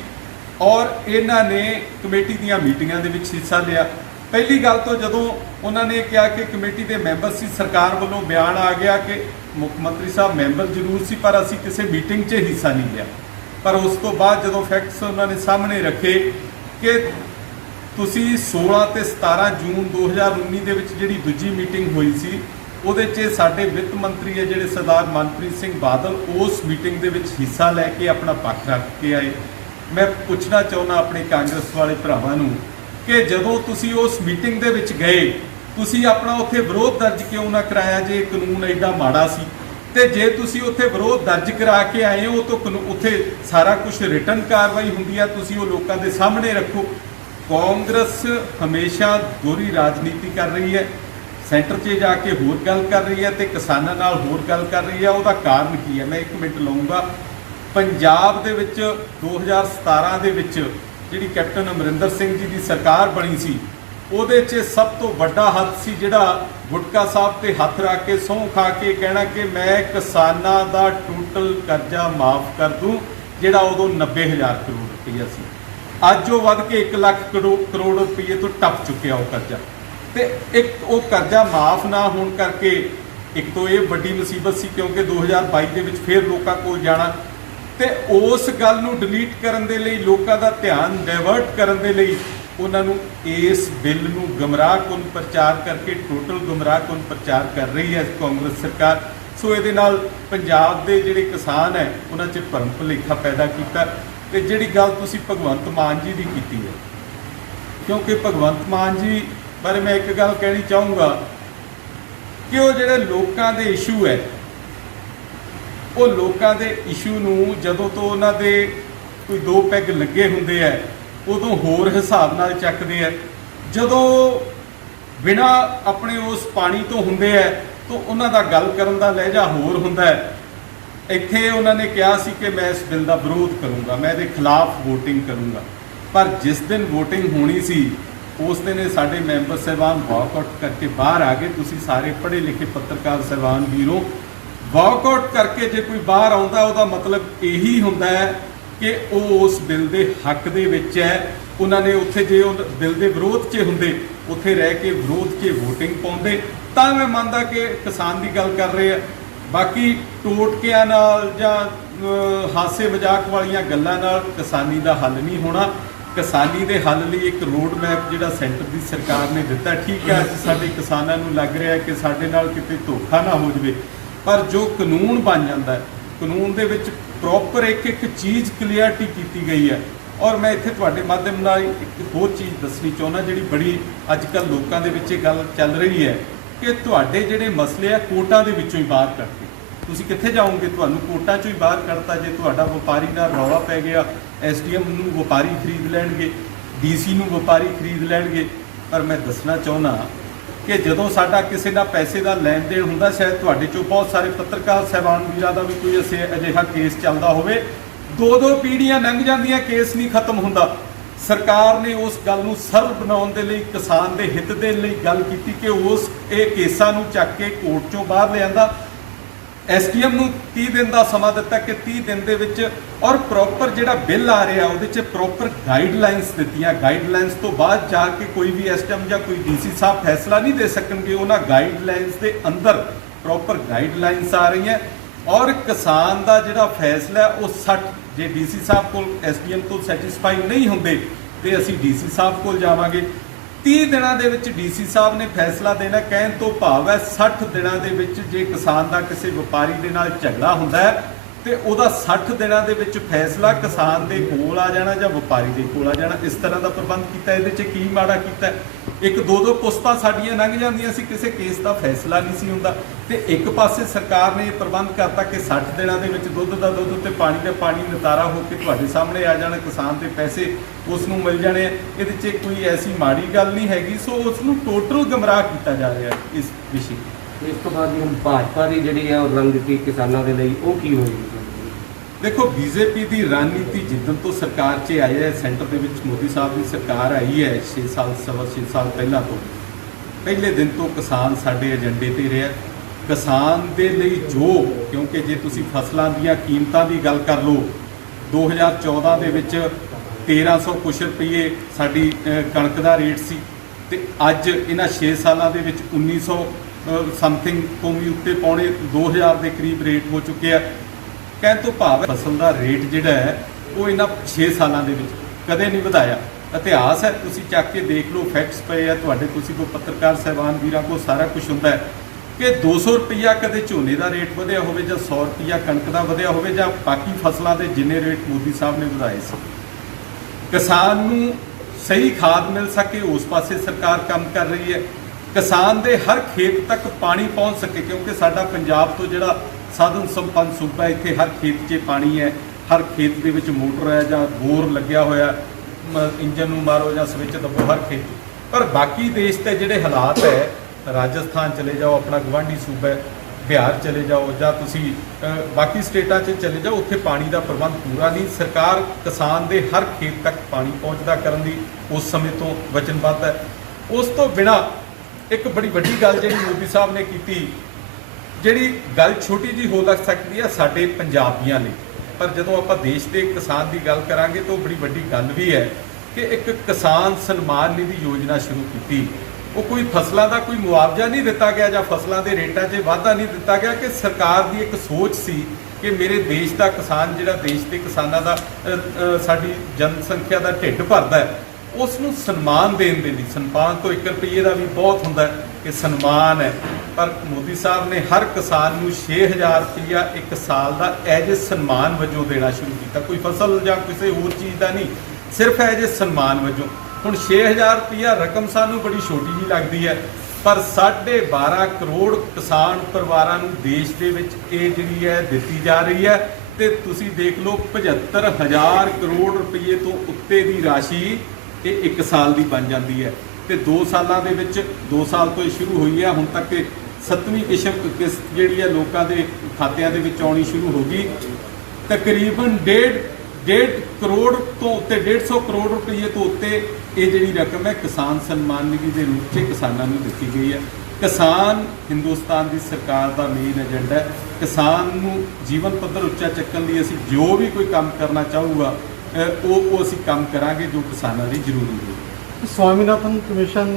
और इन्हां ने कमेटी दीयां मीटिंगां दे विच हिस्सा लिया। पहली गल तो जदों उन्होंने कहा कि कमेटी के मैंबर सी, सरकार वालों बयान आ गया कि मुख मंत्री साहब मैंबर जरूर सी पर असी किसी मीटिंग 'च हिस्सा नहीं लिया। पर उस तो बाद जदों फैक्ट्स उन्होंने सामने रखे कि तुसी 16 ते 17 जून 2019 दे विच जिहड़ी दूजी मीटिंग हुई सी ਉਹਦੇ 'ਚ ਸਾਡੇ ਵਿੱਤ ਮੰਤਰੀ ਹੈ ਜਿਹੜੇ ਸਰਦਾਰ ਮਨਪ੍ਰੀਤ ਸਿੰਘ ਬਾਦਲ ਉਸ ਮੀਟਿੰਗ ਦੇ ਵਿੱਚ ਹਿੱਸਾ ਲੈ ਕੇ ਆਪਣਾ ਪੱਖ ਰੱਖ ਕੇ ਆਏ। ਮੈਂ ਪੁੱਛਣਾ ਚਾਹੁੰਦਾ ਆਪਣੇ ਕਾਂਗਰਸ ਵਾਲੇ ਭਰਾਵਾਂ ਨੂੰ ਕਿ ਜਦੋਂ ਤੁਸੀਂ ਉਸ ਮੀਟਿੰਗ ਦੇ ਵਿੱਚ ਗਏ ਤੁਸੀਂ ਆਪਣਾ ਉੱਥੇ ਵਿਰੋਧ ਦਰਜ ਕਿਉਂ ਨਾ ਕਰਾਇਆ ਜੇ ਕਾਨੂੰਨ ਐਡਾ ਮਾੜਾ ਸੀ? ਤੇ ਜੇ ਤੁਸੀਂ ਉੱਥੇ ਵਿਰੋਧ ਦਰਜ ਕਰਾ ਕੇ ਆਏ ਹੋ ਤਾਂ ਉੱਥੇ ਸਾਰਾ ਕੁਝ ਰਿਟਨ ਕਾਰਵਾਈ ਹੁੰਦੀ ਆ, ਤੁਸੀਂ ਉਹ ਲੋਕਾਂ ਦੇ ਸਾਹਮਣੇ ਰੱਖੋ। ਕਾਂਗਰਸ ਹਮੇਸ਼ਾ ਦੋਹਰੀ ਰਾਜਨੀਤੀ ਕਰ ਰਹੀ ਹੈ, ਸੈਂਟਰ 'ਚ ਜਾ ਕੇ ਹੋਰ ਗੱਲ ਕਰ ਰਹੀ ਹੈ ਤੇ ਕਿਸਾਨਾਂ ਨਾਲ ਹੋਰ ਗੱਲ ਕਰ ਰਹੀ ਹੈ। ਉਹਦਾ ਕਾਰਨ ਕੀ ਹੈ? ਮੈਂ 1 ਮਿੰਟ ਲਵਾਂਗਾ। ਪੰਜਾਬ ਦੇ ਵਿੱਚ 2017 ਦੇ ਵਿੱਚ ਜਿਹੜੀ ਕੈਪਟਨ ਅਮਰਿੰਦਰ ਸਿੰਘ ਜੀ ਦੀ ਸਰਕਾਰ ਬਣੀ ਸੀ ਉਹਦੇ 'ਚ ਸਭ ਤੋਂ ਵੱਡਾ ਹੱਥ ਸੀ ਜਿਹੜਾ ਗੁਟਕਾ ਸਾਹਿਬ ਤੇ ਹੱਥ ਰੱਖ ਕੇ ਸਹੁੰ ਖਾ ਕੇ ਕਹਿਣਾ ਕਿ ਮੈਂ ਕਿਸਾਨਾਂ ਦਾ ਟੋਟਲ ਕਰਜ਼ਾ ਮਾਫ ਕਰ ਦੂੰ, ਜਿਹੜਾ ਉਦੋਂ 90,000 ਕਰੋੜ ਰੁਪਈਆ ਸੀ। ਅੱਜ ਉਹ ਵੱਧ ਕੇ 1 ਲੱਖ ਕਰੋੜ ਰੁਪਈਏ ਤੋਂ ਟੱਪ ਚੁੱਕਿਆ ਉਹ ਕਰਜ਼ਾ। ਤੇ ਇੱਕ ਉਹ ਕਰਜ਼ਾ ਮਾਫ ਨਾ ਹੋਣ ਕਰਕੇ ਇੱਕ ਤੋਂ ਇਹ ਵੱਡੀ ਮੁਸੀਬਤ ਸੀ ਕਿਉਂਕਿ 2022 ਦੇ ਵਿੱਚ ਫਿਰ ਲੋਕਾਂ ਕੋਲ ਜਾਣਾ ਤੇ ਉਸ ਗੱਲ ਨੂੰ ਡਿਲੀਟ ਕਰਨ ਦੇ ਲਈ, ਲੋਕਾਂ ਦਾ ਧਿਆਨ ਡਾਇਵਰਟ ਕਰਨ ਦੇ ਲਈ ਉਹਨਾਂ ਨੂੰ ਇਸ ਬਿੱਲ ਨੂੰ ਗੁੰਮਰਾਹਕੁਨ ਪ੍ਰਚਾਰ ਕਰਕੇ ਟੋਟਲ ਗੁੰਮਰਾਹਕੁਨ ਪ੍ਰਚਾਰ ਕਰ ਰਹੀ ਹੈ ਕਾਂਗਰਸ ਸਰਕਾਰ। ਸੋ ਇਹਦੇ ਨਾਲ ਪੰਜਾਬ ਦੇ ਜਿਹੜੇ ਕਿਸਾਨ ਹੈ ਉਹਨਾਂ 'ਚ ਭਰਮ ਭੁਲੇਖਾ ਪੈਦਾ ਕੀਤਾ। ਤੇ ਜਿਹੜੀ ਗੱਲ ਤੁਸੀਂ ਭਗਵੰਤ ਮਾਨ ਜੀ ਦੀ ਕੀਤੀ ਹੈ, ਕਿਉਂਕਿ ਭਗਵੰਤ ਮਾਨ ਜੀ ਬਾਰੇ ਮੈਂ ਇੱਕ ਗੱਲ ਕਹਿਣੀ ਚਾਹੂੰਗਾ ਕਿ ਉਹ ਜਿਹੜੇ ਲੋਕਾਂ ਦੇ ਇਸ਼ੂ ਹੈ ਉਹ ਲੋਕਾਂ ਦੇ ਇਸ਼ੂ ਨੂੰ ਜਦੋਂ ਤੋਂ ਉਹਨਾਂ ਦੇ ਕੋਈ 2 ਪੈਗ ਲੱਗੇ ਹੁੰਦੇ ਹੈ ਉਦੋਂ ਹੋਰ ਹਿਸਾਬ ਨਾਲ ਚੱਕਦੇ ਹੈ। ਜਦੋਂ ਬਿਨਾਂ ਆਪਣੇ ਉਸ ਪਾਣੀ ਤੋਂ ਹੁੰਦੇ ਹੈ ਤਾਂ ਉਹਨਾਂ ਦਾ ਗੱਲ ਕਰਨ ਦਾ ਲਹਿਜਾ ਹੋਰ ਹੁੰਦਾ ਹੈ। ਇੱਥੇ ਉਹਨਾਂ ਨੇ ਕਿਹਾ ਸੀ ਕਿ ਮੈਂ ਇਸ ਬਿੱਲ ਦਾ ਵਿਰੋਧ ਕਰੂੰਗਾ, ਮੈਂ ਇਹਦੇ ਖਿਲਾਫ ਵੋਟਿੰਗ ਕਰੂੰਗਾ, ਪਰ ਜਿਸ ਦਿਨ ਵੋਟਿੰਗ ਹੋਣੀ ਸੀ ਉਸ ਦਿਨ ਇਹ ਸਾਡੇ ਮੈਂਬਰ ਸਾਹਿਬਾਨ ਵਾਕਆਊਟ ਕਰਕੇ ਬਾਹਰ ਆ ਗਏ। ਤੁਸੀਂ ਸਾਰੇ ਪੜ੍ਹੇ ਲਿਖੇ ਪੱਤਰਕਾਰ ਸਾਹਿਬਾਨ ਵੀਰੋ, ਵਾਕਆਊਟ ਕਰਕੇ ਜੇ ਕੋਈ ਬਾਹਰ ਆਉਂਦਾ ਉਹਦਾ ਮਤਲਬ ਇਹੀ ਹੁੰਦਾ ਹੈ ਕਿ ਉਹ ਉਸ ਬਿੱਲ ਦੇ ਹੱਕ ਦੇ ਵਿੱਚ ਹੈ। ਉਹਨਾਂ ਨੇ ਉੱਥੇ ਜੇ ਉਹ ਬਿੱਲ ਦੇ ਵਿਰੋਧ 'ਚ ਹੁੰਦੇ ਉੱਥੇ ਰਹਿ ਕੇ ਵਿਰੋਧ 'ਚ ਵੋਟਿੰਗ ਪਾਉਂਦੇ ਤਾਂ ਮੈਂ ਮੰਨਦਾ ਕਿ ਕਿਸਾਨ ਦੀ ਗੱਲ ਕਰ ਰਹੇ ਆ। ਬਾਕੀ ਟੋਟਕਿਆਂ ਨਾਲ ਜਾਂ ਹਾਸੇ ਮਜ਼ਾਕ ਵਾਲੀਆਂ ਗੱਲਾਂ ਨਾਲ ਕਿਸਾਨੀ ਦਾ ਹੱਲ ਨਹੀਂ ਹੋਣਾ। ਕਿਸਾਨੀ ਦੇ ਹੱਲ ਲਈ ਇੱਕ ਰੋਡ ਮੈਪ ਜਿਹੜਾ ਸੈਂਟਰ ਦੀ ਸਰਕਾਰ ਨੇ ਦਿੱਤਾ, ਠੀਕ ਹੈ ਅੱਜ ਸਾਡੇ ਕਿਸਾਨਾਂ ਨੂੰ ਲੱਗ ਰਿਹਾ ਕਿ ਸਾਡੇ ਨਾਲ ਕਿਤੇ ਧੋਖਾ ਨਾ ਹੋ ਜਾਵੇ, ਪਰ ਜੋ ਕਾਨੂੰਨ ਬਣ ਜਾਂਦਾ ਹੈ ਕਾਨੂੰਨ ਦੇ ਵਿੱਚ ਪ੍ਰੋਪਰ ਇੱਕ ਚੀਜ਼ ਕਲੀਅਰਟੀ ਕੀਤੀ ਗਈ ਹੈ। ਔਰ ਮੈਂ ਇੱਥੇ ਤੁਹਾਡੇ ਮਾਧਿਅਮ ਨਾਲ ਇੱਕ ਹੋਰ ਚੀਜ਼ ਦੱਸਣੀ ਚਾਹੁੰਦਾ ਜਿਹੜੀ ਬੜੀ ਅੱਜ ਕੱਲ੍ਹ ਲੋਕਾਂ ਦੇ ਵਿੱਚ ਇਹ ਗੱਲ ਚੱਲ ਰਹੀ ਹੈ ਕਿ ਤੁਹਾਡੇ ਜਿਹੜੇ ਮਸਲੇ ਆ ਕੋਰਟਾਂ ਦੇ ਵਿੱਚੋਂ ਹੀ ਬਾਹਰ ਕੱਢ ਕੇ ਤੁਸੀਂ ਕਿੱਥੇ ਜਾਓਗੇ? ਤੁਹਾਨੂੰ ਕੋਰਟਾਂ 'ਚੋਂ ਹੀ ਬਾਹਰ ਕੱਢਤਾ। ਜੇ ਤੁਹਾਡਾ ਵਪਾਰੀ ਨਾਲ ਰੌਲਾ ਪੈ ਗਿਆ, SDM ਨੂੰ ਵਪਾਰੀ ਖਰੀਦ ਲੈਣਗੇ, DC ਨੂੰ ਵਪਾਰੀ ਖਰੀਦ ਲੈਣਗੇ। ਪਰ ਮੈਂ ਦੱਸਣਾ ਚਾਹੁੰਦਾ ਕਿ ਜਦੋਂ ਸਾਡਾ ਕਿਸੇ ਨਾਲ ਪੈਸੇ ਦਾ ਲੈਣ ਦੇਣ ਹੁੰਦਾ, ਸ਼ਾਇਦ ਤੁਹਾਡੇ 'ਚੋਂ ਬਹੁਤ ਸਾਰੇ ਪੱਤਰਕਾਰ ਸਾਹਿਬਾਨ ਵੀਰਾਂ ਦਾ ਵੀ ਕੋਈ ਅਜਿਹਾ ਕੇਸ ਚੱਲਦਾ ਹੋਵੇ, 2-2 ਪੀੜ੍ਹੀਆਂ ਲੰਘ ਜਾਂਦੀਆਂ, ਕੇਸ ਨਹੀਂ ਖਤਮ ਹੁੰਦਾ। ਸਰਕਾਰ ਨੇ ਉਸ ਗੱਲ ਨੂੰ ਸਰਲ ਬਣਾਉਣ ਦੇ ਲਈ, ਕਿਸਾਨ ਦੇ ਹਿੱਤ ਦੇ ਲਈ ਗੱਲ ਕੀਤੀ ਕਿ ਇਹ ਕੇਸਾਂ ਨੂੰ ਚੱਕ ਕੇ ਕੋਰਟ 'ਚੋਂ ਬਾਹਰ ਲਿਆਂਦਾ। SDM ਨੂੰ 30 ਦਿਨ ਦਾ ਸਮਾਂ ਦਿੱਤਾ ਕਿ 30 ਦਿਨ ਦੇ ਵਿੱਚ ਔਰ ਪ੍ਰੋਪਰ ਜਿਹੜਾ ਬਿੱਲ ਆ ਰਿਹਾ ਉਹਦੇ 'ਚ ਪ੍ਰੋਪਰ ਗਾਈਡਲਾਈਨਸ ਦਿੱਤੀਆਂ। ਗਾਈਡਲਾਈਨਸ ਤੋਂ ਬਾਅਦ ਜਾ ਕੇ ਕੋਈ ਵੀ SDM ਜਾਂ ਕੋਈ DC ਸਾਹਿਬ ਫੈਸਲਾ ਨਹੀਂ ਦੇ ਸਕਣਗੇ। ਉਹਨਾਂ ਗਾਈਡਲਾਈਨਸ ਦੇ ਅੰਦਰ ਪ੍ਰੋਪਰ ਗਾਈਡਲਾਈਨਸ ਆ ਰਹੀਆਂ ਔਰ ਕਿਸਾਨ ਦਾ ਜਿਹੜਾ ਫੈਸਲਾ ਉਹ 60 ਜੇ DC ਸਾਹਿਬ ਕੋਲ SDM ਤੋਂ ਸੈਟੀਸਫਾਈ ਨਹੀਂ ਹੁੰਦੇ ਤੇ ਅਸੀਂ DC ਸਾਹਿਬ ਕੋਲ ਜਾਵਾਂਗੇ। 30 ਦਿਨਾਂ ਦੇ ਵਿੱਚ DC ਸਾਹਿਬ ਨੇ ਫੈਸਲਾ ਦੇਣਾ। ਕਹਿਣ ਤੋਂ ਭਾਵ ਹੈ 60 ਦਿਨਾਂ ਦੇ ਵਿੱਚ ਜੇ ਕਿਸਾਨ ਦਾ ਕਿਸੇ ਵਪਾਰੀ ਦੇ ਨਾਲ ਝਗੜਾ ਹੁੰਦਾ ਹੈ ਤੇ ਉਹਦਾ 60 ਦਿਨਾਂ ਦੇ ਵਿੱਚ ਫੈਸਲਾ ਕਿਸਾਨ ਦੇ ਕੋਲ ਆ ਜਾਣਾ ਜਾਂ ਵਪਾਰੀ ਦੇ ਕੋਲ ਆ ਜਾਣਾ। ਇਸ ਤਰ੍ਹਾਂ ਦਾ ਪ੍ਰਬੰਧ ਕੀਤਾ। ਇਹਦੇ 'ਚ ਕੀ ਮਾੜਾ ਕੀਤਾ? 1-2 ਪੁਸਤਾਂ ਸਾਡੀਆਂ ਲੰਘ ਜਾਂਦੀਆਂ ਸੀ, ਕਿਸੇ ਕੇਸ ਦਾ ਫੈਸਲਾ ਨਹੀਂ ਸੀ ਹੁੰਦਾ ਤੇ ਇੱਕ ਪਾਸੇ ਸਰਕਾਰ ਨੇ ਇਹ ਪ੍ਰਬੰਧ ਕਰਤਾ ਕਿ 60 ਦਿਨਾਂ ਦੇ ਵਿੱਚ ਦੁੱਧ ਦਾ ਦੁੱਧ ਤੇ ਪਾਣੀ ਦਾ ਪਾਣੀ ਨਿਤਾਰਾ ਹੋ ਕੇ ਤੁਹਾਡੇ ਸਾਹਮਣੇ ਆ ਜਾਣਾ, ਕਿਸਾਨ ਦੇ ਪੈਸੇ ਉਸ ਨੂੰ ਮਿਲ ਜਾਣੇ। ਇਹਦੇ 'ਚ ਕੋਈ ਐਸੀ ਮਾੜੀ ਗੱਲ ਨਹੀਂ ਹੈਗੀ। ਸੋ ਉਸ ਨੂੰ ਟੋਟਲ ਗੁੰਮਰਾਹ ਕੀਤਾ ਜਾ ਰਿਹਾ ਇਸ ਵਿਸ਼ੇ। ਇਸ ਤੋਂ ਬਾਅਦ ਹੁਣ ਭਾਜਪਾ ਦੀ ਜਿਹੜੀ ਹੈ ਰਣਨੀਤੀ ਕਿਸਾਨਾਂ ਦੇ ਲਈ ਉਹ ਕੀ ਹੋਏਗੀ? ਦੇਖੋ BJP ਦੀ ਰਣਨੀਤੀ ਜਿੱਦਣ ਤੋਂ ਸਰਕਾਰ 'ਚ ਆਈ ਹੈ, ਸੈਂਟਰ ਦੇ ਵਿੱਚ ਮੋਦੀ ਸਾਹਿਬ ਦੀ ਸਰਕਾਰ ਆਈ ਹੈ 6 ਸਾਲ ਸਵਾ 6 ਸਾਲ ਪਹਿਲਾਂ ਤੋਂ, ਪਹਿਲੇ ਦਿਨ ਤੋਂ ਕਿਸਾਨ ਸਾਡੇ ਏਜੰਡੇ 'ਤੇ ਰਿਹਾ। ਕਿਸਾਨ ਦੇ ਲਈ ਜੋ, ਕਿਉਂਕਿ ਜੇ ਤੁਸੀਂ ਫਸਲਾਂ ਦੀਆਂ ਕੀਮਤਾਂ ਦੀ ਗੱਲ ਕਰ ਲਓ, 2014 ਦੇ ਵਿੱਚ 1300 ਕੁਛ ਰੁਪਏ ਸਾਡੀ ਕਣਕ ਦਾ ਰੇਟ ਸੀ, ਤੇ ਅੱਜ ਇਹਨਾਂ 6 ਸਾਲਾਂ ਦੇ ਵਿੱਚ 1900 ਸਮਥਿੰਗ ਤੋਂ ਵੀ ਉੱਤੇ, ਪੌਣੇ 2000 ਦੇ ਕਰੀਬ ਰੇਟ ਹੋ ਚੁੱਕਿਆ। ਕਹਿਣ ਤੋਂ ਭਾਵ ਫਸਲ ਦਾ ਰੇਟ ਜਿਹੜਾ ਹੈ ਉਹ ਇਹਨਾਂ 6 ਸਾਲਾਂ ਦੇ ਵਿੱਚ ਕਦੇ ਨਹੀਂ ਵਧਾਇਆ। ਇਤਿਹਾਸ ਹੈ, ਤੁਸੀਂ ਚੱਕ ਕੇ ਦੇਖ ਲਓ, ਫੈਕਟਸ ਪਏ ਆ ਤੁਹਾਡੇ, ਤੁਸੀਂ ਕੋ ਪੱਤਰਕਾਰ ਸਾਹਿਬਾਨ ਵੀਰਾਂ ਕੋਲ ਸਾਰਾ ਕੁਝ ਹੁੰਦਾ ਹੈ ਕਿ 200 ਰੁਪਈਆ ਕਦੇ ਝੋਨੇ ਦਾ ਰੇਟ ਵਧਿਆ ਹੋਵੇ, ਜਾਂ 100 ਰੁਪਈਆ ਕਣਕ ਦਾ ਵਧਿਆ ਹੋਵੇ, ਜਾਂ ਬਾਕੀ ਫਸਲਾਂ ਦੇ ਜਿੰਨੇ ਰੇਟ ਮੋਦੀ ਸਾਹਿਬ ਨੇ ਵਧਾਏ ਸੀ। ਕਿਸਾਨ ਨੂੰ ਸਹੀ ਖਾਦ ਮਿਲ ਸਕੇ, ਉਸ ਪਾਸੇ ਸਰਕਾਰ ਕੰਮ ਕਰ ਰਹੀ ਹੈ। ਕਿਸਾਨ ਦੇ ਹਰ ਖੇਤ ਤੱਕ ਪਾਣੀ ਪਹੁੰਚ ਸਕੇ, ਕਿਉਂਕਿ ਸਾਡਾ ਪੰਜਾਬ ਤੋਂ ਜਿਹੜਾ ਸਾਧਨ ਸੰਪੰਨ ਸੂਬਾ ਹੈ, ਇੱਥੇ ਹਰ ਖੇਤ 'ਚ ਪਾਣੀ ਹੈ, ਹਰ ਖੇਤ ਦੇ ਵਿੱਚ ਮੋਟਰ ਹੈ ਜਾਂ ਬੋਰ ਲੱਗਿਆ ਹੋਇਆ, ਇੰਜਨ ਨੂੰ ਮਾਰੋ ਜਾਂ ਸਵਿਚ ਦਬਾਓ ਹਰ ਖੇਤ। ਪਰ ਬਾਕੀ ਦੇਸ਼ ਦੇ ਜਿਹੜੇ ਹਾਲਾਤ ਹੈ, ਰਾਜਸਥਾਨ ਚਲੇ ਜਾਓ, ਆਪਣਾ ਗਵਾਂਢੀ ਸੂਬਾ ਹੈ, ਬਿਹਾਰ ਚਲੇ ਜਾਓ, ਜਾਂ ਤੁਸੀਂ ਬਾਕੀ ਸਟੇਟਾਂ 'ਚ ਚਲੇ ਜਾਓ, ਉੱਥੇ ਪਾਣੀ ਦਾ ਪ੍ਰਬੰਧ ਪੂਰਾ ਨਹੀਂ। ਸਰਕਾਰ ਕਿਸਾਨ ਦੇ ਹਰ ਖੇਤ ਤੱਕ ਪਾਣੀ ਪਹੁੰਚਦਾ ਕਰਨ ਦੀ ਉਸ ਸਮੇਂ ਤੋਂ ਵਚਨਬੱਧ ਹੈ। ਉਸ ਤੋਂ ਬਿਨਾਂ ਇੱਕ ਬੜੀ ਵੱਡੀ ਗੱਲ ਜਿਹੜੀ ਮੋਦੀ ਸਾਹਿਬ ਨੇ ਕੀਤੀ, ਜਿਹੜੀ ਗੱਲ ਛੋਟੀ ਜੀ ਹੋ ਲੱਗ ਸਕਦੀ ਹੈ ਸਾਡੇ ਪੰਜਾਬੀਆਂ ਲਈ, ਪਰ ਜਦੋਂ ਆਪਾਂ ਦੇਸ਼ ਦੇ ਕਿਸਾਨ ਦੀ ਗੱਲ ਕਰਾਂਗੇ ਤਾਂ ਉਹ ਬੜੀ ਵੱਡੀ ਗੱਲ ਵੀ ਹੈ ਕਿ ਇੱਕ ਕਿਸਾਨ ਸਨਮਾਨ ਨਿਧੀ ਯੋਜਨਾ ਸ਼ੁਰੂ ਕੀਤੀ। ਉਹ ਕੋਈ ਫਸਲਾਂ ਦਾ ਕੋਈ ਮੁਆਵਜ਼ਾ ਨਹੀਂ ਦਿੱਤਾ ਗਿਆ ਜਾਂ ਫਸਲਾਂ ਦੇ ਰੇਟਾਂ 'ਚ ਵਾਧਾ ਨਹੀਂ ਦਿੱਤਾ ਗਿਆ, ਕਿ ਸਰਕਾਰ ਦੀ ਇੱਕ ਸੋਚ ਸੀ ਕਿ ਮੇਰੇ ਦੇਸ਼ ਦਾ ਕਿਸਾਨ, ਜਿਹੜਾ ਦੇਸ਼ ਦੇ ਕਿਸਾਨਾਂ ਦਾ ਸਾਡੀ ਜਨਸੰਖਿਆ ਦਾ ਢਿੱਡ ਭਰਦਾ ਹੈ, ਉਸ ਨੂੰ ਸਨਮਾਨ ਦੇਣ ਦੇ ਲਈ, ਸਨਮਾਨ ਤੋਂ 1 ਰੁਪਏ ਦਾ ਵੀ ਬਹੁਤ ਹੁੰਦਾ ਕਿ ਸਨਮਾਨ ਹੈ, ਪਰ ਮੋਦੀ ਸਾਹਿਬ ਨੇ ਹਰ ਕਿਸਾਨ ਨੂੰ 6000 ਰੁਪਇਆ 1 ਸਾਲ ਦਾ ਐਜ ਏ ਸਨਮਾਨ ਵਜੋਂ ਦੇਣਾ ਸ਼ੁਰੂ ਕੀਤਾ। ਕੋਈ ਫਸਲ ਜਾਂ ਕਿਸੇ ਹੋਰ ਚੀਜ਼ ਦਾ ਨਹੀਂ, ਸਿਰਫ ਐਜ ਏ ਸਨਮਾਨ ਵਜੋਂ। ਹੁਣ 6000 ਰੁਪਇਆ ਰਕਮ ਸਾਨੂੰ ਬੜੀ ਛੋਟੀ ਜਿਹੀ ਲੱਗਦੀ ਹੈ, ਪਰ 12.5 ਕਰੋੜ ਕਿਸਾਨ ਪਰਿਵਾਰਾਂ ਨੂੰ ਦੇਸ਼ ਦੇ ਵਿੱਚ ਇਹ ਜਿਹੜੀ ਹੈ ਦਿੱਤੀ ਜਾ ਰਹੀ ਹੈ। ਤੇ ਤੁਸੀਂ ਦੇਖ ਲਓ 75000 ਕਰੋੜ ਰੁਪਏ ਤੋਂ ਉੱਤੇ ਦੀ ਰਾਸ਼ੀ ਇਹ 1 ਸਾਲ ਦੀ ਬਣ ਜਾਂਦੀ ਹੈ, ਤੇ 2 ਸਾਲਾਂ ਦੇ ਵਿੱਚ, 2 ਸਾਲ ਤੋਂ ਇਹ ਸ਼ੁਰੂ ਹੋਈ ਹੈ, ਹੁਣ ਤੱਕ 7ਵੀਂ ਕਿਸ਼ਤ ਜਿਹੜੀ ਹੈ ਲੋਕਾਂ ਦੇ ਖਾਤਿਆਂ ਦੇ ਵਿੱਚ ਆਉਣੀ ਸ਼ੁਰੂ ਹੋ ਗਈ। ਤਕਰੀਬਨ 1.5 ਕਰੋੜ ਤੋਂ ਉੱਤੇ, 150 ਕਰੋੜ ਰੁਪਏ ਤੋਂ ਉੱਤੇ ਇਹ ਜਿਹੜੀ ਰਕਮ ਹੈ ਕਿਸਾਨ ਸਨਮਾਨ ਨਿਧੀ ਦੇ ਰੂਪ 'ਚ ਕਿਸਾਨਾਂ ਨੂੰ ਦਿੱਤੀ ਗਈ ਹੈ। ਕਿਸਾਨ ਹਿੰਦੁਸਤਾਨ ਦੀ ਸਰਕਾਰ ਦਾ ਮੇਨ ਏਜੰਡਾ ਹੈ। ਕਿਸਾਨ ਨੂੰ ਜੀਵਨ ਪੱਧਰ ਉੱਚਾ ਚੱਕਣ ਲਈ ਅਸੀਂ ਜੋ ਵੀ ਕੋਈ ਕੰਮ ਕਰਨਾ ਚਾਹੂਗਾ ਉਹ ਅਸੀਂ ਕੰਮ ਕਰਾਂਗੇ ਜੋ ਕਿਸਾਨਾਂ ਲਈ ਜ਼ਰੂਰੀ ਹੈ। ਸਵਾਮੀਨਾਥਨ ਕਮਿਸ਼ਨ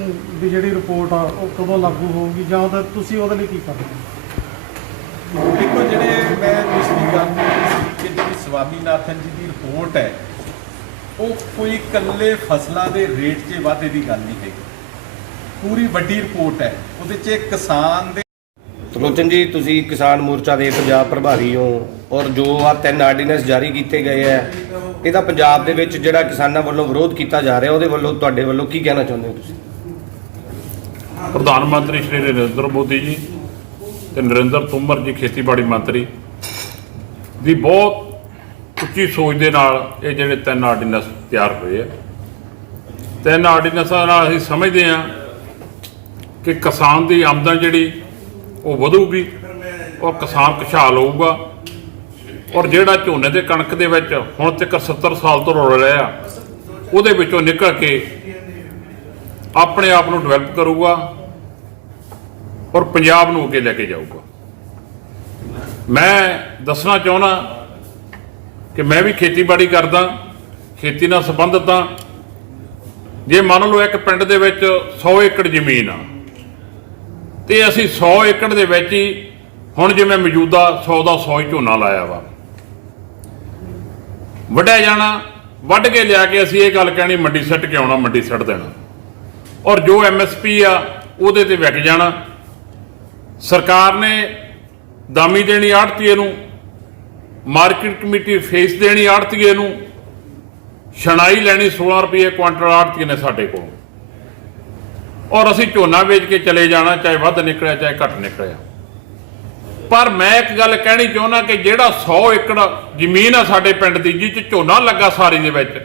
ਦੀ ਜਿਹੜੀ ਰਿਪੋਰਟ ਆ ਉਹ ਕਦੋਂ ਲਾਗੂ ਹੋਊਗੀ, ਜਾਂ ਉਹਦਾ ਤੁਸੀਂ ਉਹਦੇ ਲਈ ਕੀ ਕਰਦੇ ਹੋ? ਦੇਖੋ, ਜਿਹੜੇ ਮੈਂ ਪਿਛਲੀ ਗੱਲ ਕੀਤੀ ਕਿ ਜਿਹੜੀ ਸਵਾਮੀਨਾਥਨ ਜੀ ਦੀ ਰਿਪੋਰਟ ਹੈ, ਉਹ ਕੋਈ ਇਕੱਲੇ ਫਸਲਾਂ ਦੇ ਰੇਟ 'ਚ ਵਾਧੇ ਦੀ ਗੱਲ ਨਹੀਂ ਹੈਗੀ, ਪੂਰੀ ਵੱਡੀ ਰਿਪੋਰਟ ਹੈ। ਉਹਦੇ 'ਚ ਕਿਸਾਨ ਦੇ ਸੁਲੋਚਨ ਜੀ, ਤੁਸੀਂ ਕਿਸਾਨ ਮੋਰਚਾ ਦੇ ਪੰਜਾਬ ਪ੍ਰਭਾਰੀ ਹੋ, ਔਰ ਜੋ ਆ 3 ਆਰਡੀਨੈਂਸ ਜਾਰੀ ਕੀਤੇ ਗਏ ਹੈ, ਇਹਦਾ ਪੰਜਾਬ ਦੇ ਵਿੱਚ ਜਿਹੜਾ ਕਿਸਾਨਾਂ ਵੱਲੋਂ ਵਿਰੋਧ ਕੀਤਾ ਜਾ ਰਿਹਾ, ਉਹਦੇ ਵੱਲੋਂ ਤੁਹਾਡੇ ਵੱਲੋਂ ਕੀ ਕਹਿਣਾ ਚਾਹੁੰਦੇ ਹੋ ਤੁਸੀਂ? ਪ੍ਰਧਾਨ ਮੰਤਰੀ ਸ਼੍ਰੀ ਨਰਿੰਦਰ ਮੋਦੀ ਜੀ ਤੇ ਨਰਿੰਦਰ ਤੋਮਰ ਜੀ, ਖੇਤੀਬਾੜੀ ਮੰਤਰੀ ਦੀ ਬਹੁਤ ਉੱਚੀ ਸੋਚ ਦੇ ਨਾਲ ਇਹ ਜਿਹੜੇ 3 ਆਰਡੀਨੈਂਸ ਤਿਆਰ ਹੋਏ ਆ। 3 ਆਰਡੀਨੈਂਸਾਂ ਨਾਲ ਅਸੀਂ ਸਮਝਦੇ ਹਾਂ ਕਿ ਕਿਸਾਨ ਦੀ ਆਮਦਨ ਜਿਹੜੀ ਉਹ ਵਧੂਗੀ, ਔਰ ਕਿਸਾਨ ਖੁਸ਼ਹਾਲ ਹੋਊਗਾ, ਔਰ ਜਿਹੜਾ ਝੋਨੇ ਤੇ ਕਣਕ ਦੇ ਵਿੱਚ ਹੁਣ ਤੱਕ 70 ਸਾਲ ਤੋਂ ਰੁਲ ਰਿਹਾ, ਉਹਦੇ ਵਿੱਚੋਂ ਨਿਕਲ ਕੇ ਆਪਣੇ ਆਪ ਨੂੰ ਡਿਵੈਲਪ ਕਰੂਗਾ ਔਰ ਪੰਜਾਬ ਨੂੰ ਅੱਗੇ ਲੈ ਕੇ ਜਾਊਗਾ। ਮੈਂ ਦੱਸਣਾ ਚਾਹੁੰਦਾ ਕਿ ਮੈਂ ਵੀ ਖੇਤੀਬਾੜੀ ਕਰਦਾ, ਖੇਤੀ ਨਾਲ ਸੰਬੰਧਿਤ ਹਾਂ। ਜੇ ਮੰਨ ਲਓ ਇੱਕ ਪਿੰਡ ਦੇ ਵਿੱਚ 100 ਏਕੜ ਜ਼ਮੀਨ ਆ, ਤੇ ਅਸੀਂ 100 ਏਕੜ ਦੇ ਵਿੱਚ ਹੀ ਹੁਣ ਜਿਵੇਂ ਮੌਜੂਦਾ 100 ਦਾ 100 ਹੀ ਝੋਨਾ ਲਾਇਆ ਵਾ, ਵੱਢਿਆ ਜਾਣਾ, ਵੱਢ ਕੇ ਲਿਆ ਕੇ ਅਸੀਂ ਇਹ ਗੱਲ ਕਹਿਣੀ ਮੰਡੀ ਸੱਟ ਕੇ ਆਉਣਾ, ਮੰਡੀ ਸੱਟ ਦੇਣਾ, ਔਰ ਜੋ MSP ਆ ਉਹਦੇ ਤੇ ਵਿਕ ਜਾਣਾ। ਸਰਕਾਰ ਨੇ ਦਾਮੀ ਦੇਣੀ ਆੜਤੀਏ ਨੂੰ, ਮਾਰਕੀਟ ਕਮੇਟੀ ਫੀਸ ਦੇਣੀ ਆੜਤੀਏ ਨੂੰ, ਛਣਾਈ ਲੈਣੀ 16 ਰੁਪਏ ਕੁਆਂਟਲ ਆੜਤੀਏ ਨੇ ਸਾਡੇ ਕੋਲ, ਔਰ ਅਸੀਂ ਝੋਨਾ ਵੇਚ ਕੇ ਚਲੇ ਜਾਣਾ, ਚਾਹੇ ਵੱਧ ਨਿਕਲਿਆ ਚਾਹੇ ਘੱਟ ਨਿਕਲਿਆ। ਪਰ ਮੈਂ ਇੱਕ ਗੱਲ ਕਹਿਣੀ ਚਾਹੁੰਦਾ ਕਿ ਜਿਹੜਾ 100 ਏਕੜ ਜ਼ਮੀਨ ਆ ਸਾਡੇ ਪਿੰਡ ਦੀ, ਜਿਹ 'ਚ ਝੋਨਾ ਲੱਗਾ ਸਾਰੀ ਦੇ ਵਿੱਚ,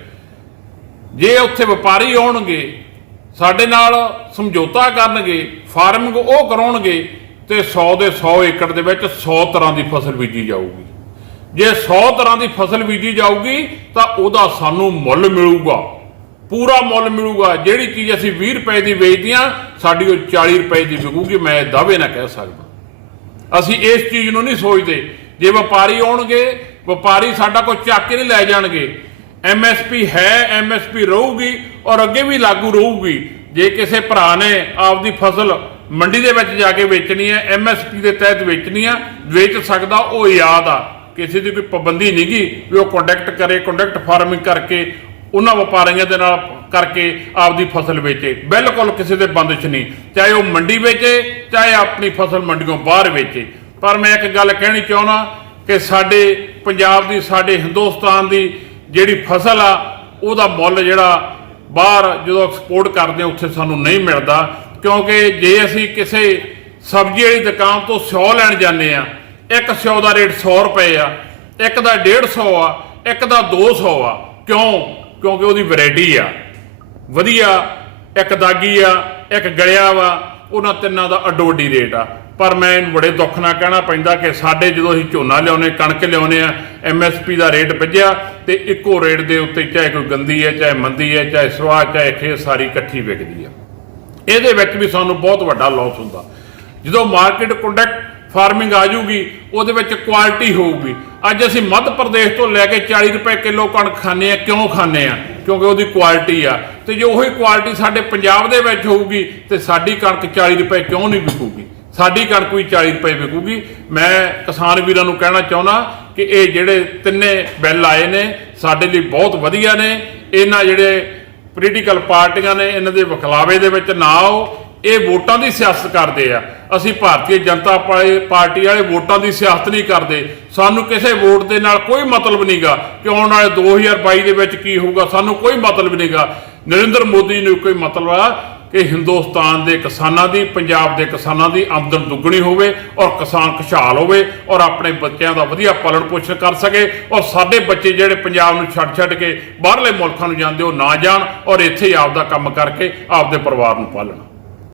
ਜੇ ਉੱਥੇ ਵਪਾਰੀ ਆਉਣਗੇ ਸਾਡੇ ਨਾਲ ਸਮਝੌਤਾ ਕਰਨਗੇ, ਫਾਰਮਿੰਗ ਉਹ ਕਰਾਉਣਗੇ, ਤੇ 100 ਦੇ 100 ਏਕੜ ਦੇ ਵਿੱਚ 100 ਤਰ੍ਹਾਂ ਦੀ ਫਸਲ ਬੀਜੀ ਜਾਊਗੀ। ਜੇ 100 ਤਰ੍ਹਾਂ ਦੀ ਫਸਲ ਬੀਜੀ ਜਾਊਗੀ ਤਾਂ ਉਹਦਾ ਸਾਨੂੰ ਮੁੱਲ ਮਿਲੂਗਾ, ਪੂਰਾ ਮੁੱਲ ਮਿਲੂਗਾ। ਜਿਹੜੀ ਚੀਜ਼ ਅਸੀਂ 20 ਰੁਪਏ ਦੀ ਵੇਚਦੇ ਹਾਂ, ਸਾਡੀ ਉਹ 40 ਰੁਪਏ ਦੀ ਵਿਕੂਗੀ, ਮੈਂ ਦਾਅਵੇ ਨਾਲ ਕਹਿ ਸਕਦਾ। ਅਸੀਂ ਇਸ ਚੀਜ਼ ਨੂੰ ਨਹੀਂ ਸੋਚਦੇ। ਜੇ ਵਪਾਰੀ ਆਉਣਗੇ, ਵਪਾਰੀ ਸਾਡਾ ਕੋਈ ਚੱਕ ਕੇ ਨਹੀਂ ਲੈ ਜਾਣਗੇ। MSP ਹੈ, MSP ਰਹੂਗੀ ਔਰ ਅੱਗੇ ਵੀ ਲਾਗੂ ਰਹੂਗੀ। ਜੇ ਕਿਸੇ ਭਰਾ ਨੇ ਆਪਦੀ ਫਸਲ ਮੰਡੀ ਦੇ ਵਿੱਚ ਜਾ ਕੇ ਵੇਚਣੀ ਹੈ, MSP ਦੇ ਤਹਿਤ ਵੇਚਣੀ ਆ, ਵੇਚ ਸਕਦਾ। ਉਹ ਯਾਦ ਆ, ਕਿਸੇ ਦੀ ਕੋਈ ਪਾਬੰਦੀ ਨਹੀਂ ਗੀ ਵੀ ਉਹ ਕੰਡਕਟ ਕਰੇ, ਕੰਡਕਟ ਫਾਰਮਿੰਗ ਕਰਕੇ ਉਹਨਾਂ ਵਪਾਰੀਆਂ ਦੇ ਨਾਲ ਕਰਕੇ ਆਪਦੀ ਫਸਲ ਵੇਚੇ। ਬਿਲਕੁਲ ਕਿਸੇ ਦੇ ਬੰਦਿਸ਼ ਨਹੀਂ, ਚਾਹੇ ਉਹ ਮੰਡੀ ਵੇਚੇ, ਚਾਹੇ ਆਪਣੀ ਫਸਲ ਮੰਡੀੋਂ ਬਾਹਰ ਵੇਚੇ। ਪਰ ਮੈਂ ਇੱਕ ਗੱਲ ਕਹਿਣੀ ਚਾਹੁੰਦਾ ਕਿ ਸਾਡੇ ਪੰਜਾਬ ਦੀ, ਸਾਡੇ ਹਿੰਦੁਸਤਾਨ ਦੀ ਜਿਹੜੀ ਫਸਲ ਆ, ਉਹਦਾ ਮੁੱਲ ਜਿਹੜਾ ਬਾਹਰ ਜਦੋਂ ਐਕਸਪੋਰਟ ਕਰਦੇ ਆ ਉੱਥੇ ਸਾਨੂੰ ਨਹੀਂ ਮਿਲਦਾ। ਕਿਉਂਕਿ ਜੇ ਅਸੀਂ ਕਿਸੇ ਸਬਜ਼ੀ ਵਾਲੀ ਦੁਕਾਨ ਤੋਂ ਸਿਓ ਲੈਣ ਜਾਂਦੇ ਆ, ਇੱਕ ਸਿਓ ਦਾ ਰੇਟ 100 ਰੁਪਏ ਆ, ਇੱਕ ਦਾ 150 ਆ, ਇੱਕ ਦਾ 200 ਆ। ਕਿਉਂਕਿ ਉਹਦੀ ਵੈਰਾਈਟੀ ਆ ਵਧੀਆ, ਇੱਕ ਦਾਗੀ ਆ, ਇੱਕ ਗਲਿਆ ਵਾ, ਉਹਨਾਂ ਤਿੰਨਾਂ ਦਾ ਅੱਡੋ ਅੱਡੀ ਰੇਟ ਆ। ਪਰ ਮੈਂ ਇਹਨੂੰ ਬੜੇ ਦੁੱਖ ਨਾਲ ਕਹਿਣਾ ਪੈਂਦਾ ਕਿ ਸਾਡੇ ਜਦੋਂ ਅਸੀਂ ਝੋਨਾ ਲਿਆਉਂਦੇ, ਕਣਕ ਲਿਆਉਂਦੇ ਆ, MSP ਦਾ ਰੇਟ ਵੱਜਿਆ ਤੇ ਇੱਕੋ ਰੇਟ ਦੇ ਉੱਤੇ ਚਾਹੇ ਕੋਈ ਗੰਦੀ ਹੈ, ਚਾਹੇ ਮੰਦੀ ਹੈ, ਚਾਹੇ ਸਵਾਹ, ਚਾਹੇ ਖੇਤ, ਸਾਰੀ ਇਕੱਠੀ ਵਿਕਦੀ ਆ। ਇਹਦੇ ਵਿੱਚ ਵੀ ਸਾਨੂੰ ਬਹੁਤ ਵੱਡਾ ਲਾਸ ਹੁੰਦਾ। ਜਦੋਂ ਮਾਰਕੀਟ ਕੰਡਕਟ ਫਾਰਮਿੰਗ ਆ ਜੂਗੀ, ਉਹਦੇ ਵਿੱਚ ਕੁਆਲਿਟੀ ਹੋਊਗੀ। ਅੱਜ ਅਸੀਂ ਮੱਧ ਪ੍ਰਦੇਸ਼ ਤੋਂ ਲੈ ਕੇ 40 ਰੁਪਏ ਕਿਲੋ ਕਣਕ ਖਾਂਦੇ ਆ। ਕਿਉਂ ਖਾਂਦੇ ਆ? ਕਿਉਂਕਿ ਉਹਦੀ ਕੁਆਲਿਟੀ ਆ। ਤੇ ਜੇ ਉਹੀ ਕੁਆਲਿਟੀ ਸਾਡੇ ਪੰਜਾਬ ਦੇ ਵਿੱਚ ਹੋਊਗੀ ਤੇ ਸਾਡੀ ਕਣਕ 40 ਰੁਪਏ ਕਿਉਂ ਨਹੀਂ ਵਿਕੂਗੀ? ਸਾਡੀ ਕਣਕ ਵੀ 40 ਰੁਪਏ ਵਿਕੂਗੀ। ਮੈਂ ਕਿਸਾਨ ਵੀਰਾਂ ਨੂੰ ਕਹਿਣਾ ਚਾਹੁੰਦਾ ਕਿ ਇਹ ਜਿਹੜੇ ਤਿੰਨੇ ਬਿੱਲ ਆਏ ਨੇ ਸਾਡੇ ਲਈ ਬਹੁਤ ਵਧੀਆ ਨੇ। ਇਹਨਾਂ ਜਿਹੜੇ ਪੋਲੀਟੀਕਲ ਪਾਰਟੀਆਂ ਨੇ, ਇਹਨਾਂ ਦੇ ਵਿਖਲਾਵੇ ਦੇ ਵਿੱਚ ਨਾ ਆਓ। ਇਹ ਵੋਟਾਂ ਦੀ ਸਿਆਸਤ ਕਰਦੇ ਆ। ਅਸੀਂ ਭਾਰਤੀ ਜਨਤਾ ਪਾਰਟੀ ਵਾਲੇ ਵੋਟਾਂ ਦੀ ਸਿਆਸਤ ਨਹੀਂ ਕਰਦੇ। ਸਾਨੂੰ ਕਿਸੇ ਵੋਟ ਦੇ ਨਾਲ ਕੋਈ ਮਤਲਬ ਨਹੀਂਗਾ ਕਿ ਆਉਣ ਵਾਲੇ 2022 ਦੇ ਵਿੱਚ ਕੀ ਹੋਊਗਾ, ਸਾਨੂੰ ਕੋਈ ਮਤਲਬ ਨਹੀਂਗਾ। ਨਰਿੰਦਰ ਮੋਦੀ ਨੂੰ ਕੋਈ ਮਤਲਬ ਆ ਕਿ ਹਿੰਦੁਸਤਾਨ ਦੇ ਕਿਸਾਨਾਂ ਦੀ, ਪੰਜਾਬ ਦੇ ਕਿਸਾਨਾਂ ਦੀ ਆਮਦਨ ਦੁੱਗਣੀ ਹੋਵੇ ਔਰ ਕਿਸਾਨ ਖੁਸ਼ਹਾਲ ਹੋਵੇ ਔਰ ਆਪਣੇ ਬੱਚਿਆਂ ਦਾ ਵਧੀਆ ਪਾਲਣ ਪੋਸ਼ਣ ਕਰ ਸਕੇ ਔਰ ਸਾਡੇ ਬੱਚੇ ਜਿਹੜੇ ਪੰਜਾਬ ਨੂੰ ਛੱਡ ਕੇ ਬਾਹਰਲੇ ਮੁਲਕਾਂ ਨੂੰ ਜਾਂਦੇ ਉਹ ਨਾ ਜਾਣ ਔਰ ਇੱਥੇ ਹੀ ਆਪਦਾ ਕੰਮ ਕਰਕੇ ਆਪਦੇ ਪਰਿਵਾਰ ਨੂੰ ਪਾਲਣ।